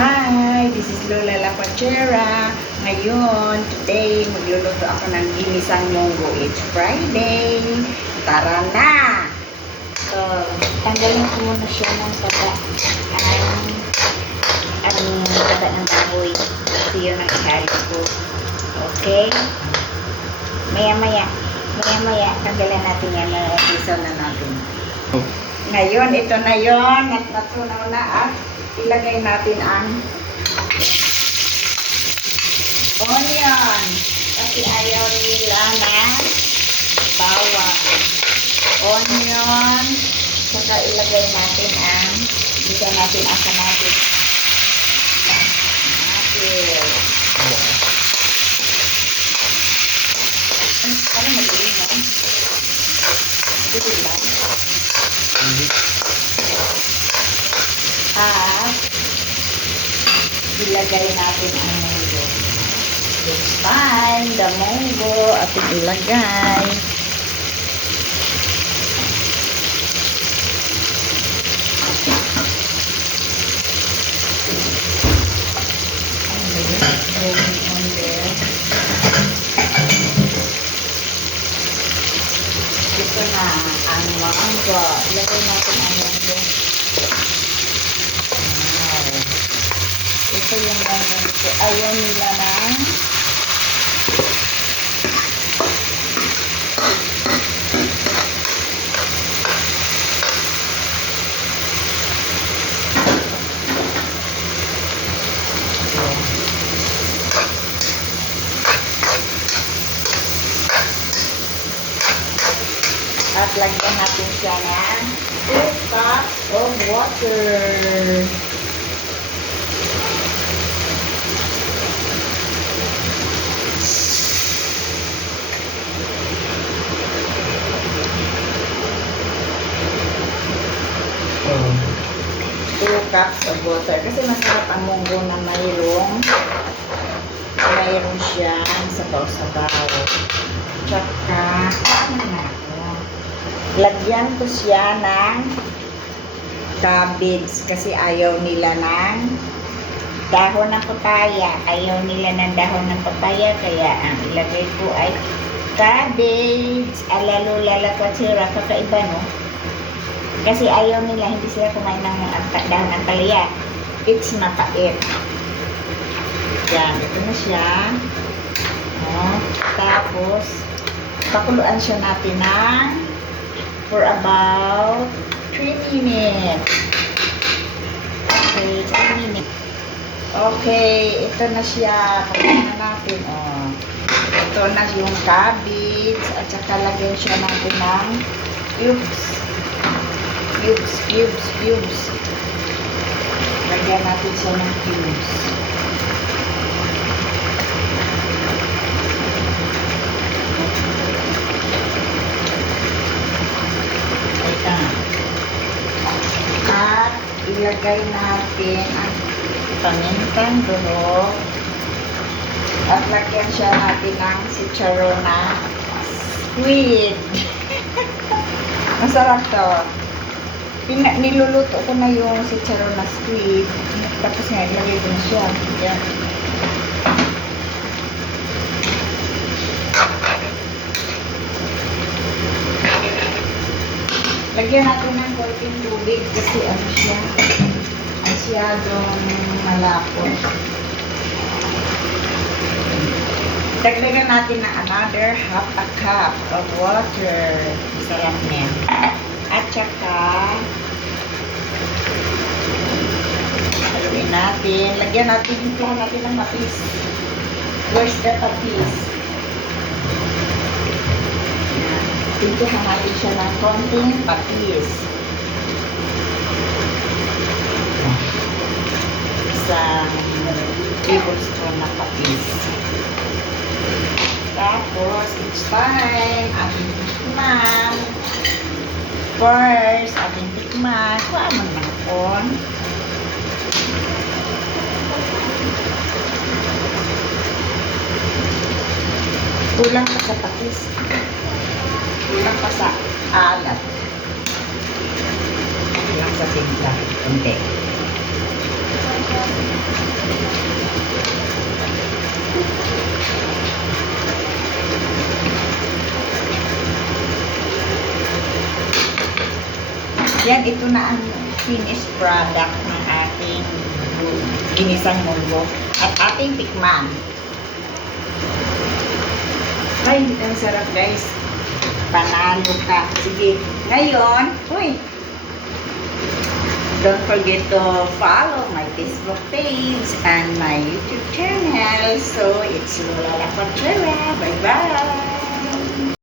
Hi, this is Lola La Pachera. Ngayon, today, magluluto ako ng ginisang munggo. It's Friday. Tara na! So, tanggalin ko muna siya ng taba. Ang taba ng baboy. Kasi yun ang ihalo ko. Okay? Maya-maya, tanggalan natin yan na piso na natin. Ngayon, ito na yun. Natunaw na at ilagay natin ang onion. Kasi ayaw nila na bawang. Onion. Saka ilagay natin ang bisa natin ang kamatis. Parang magaling, no? Magaling ba? At ilagay natin ang munggo. It's fine, the munggo ating ilagay. On there. Ito na ang munggo. Ilagay natin ang munggo. Ito yung ganyan ko. Ayaw nila ng at lagyan natin siya ng 2 cups of water. Cups of water kasi masarap ang munggo na mayroong siyang sabaw-sabaw. Tsaka lagyan ko siya ng cabbage kasi ayaw nila ng dahon ng papaya. Ayaw nila ng dahon ng papaya kaya ang ilagay ko ay cabbage. Ala Lola La Pachera, kakaiba, no? Kasi ayaw nila, hindi sila kumain ng dahon ng palaya. It's mapait. Yan, ito na siya. Tapos, pakuluan siya natin ng for about 3 minutes. Okay, 3 minutes. Okay, ito na siya. Pakuluan na natin. Ito na yung cabbage. At saka lagyan siya natin ng cubes. Cubes. Lagyan natin siya ng cubes. At ilagay natin ang pamintang durog. At lagyan siya natin ng chicharon na squid. Masarap to. Niluluto ko na yung chicharon na squid. Tapos nga, ilagay ko na siya. Yan. Lagyan natin ng konting tubig kasi ano siya, masyadong malapot. Dagdagan natin na another half a cup of water. Sarap niya. At saka, haluin natin. Lagyan natin, hintuhan natin ng patis. Where's the patis? Hintuhan natin siya ng konting patis. Isang tablespoon na patis. Tapos, it's time. Ating tikman. First, ating tikman. Kuha mo naman kon. Kulang pa sa patis. Kulang pa sa alat. Kulang sa timpla. Kunti. Yan, ito na ang finished product ng ating ginisang munggo at ating tikman. Ay, ang sarap guys. Panalo ka. Sige, ngayon, don't forget to follow my Facebook page and my YouTube channel. So, it's Lola La Cochera. Bye-bye!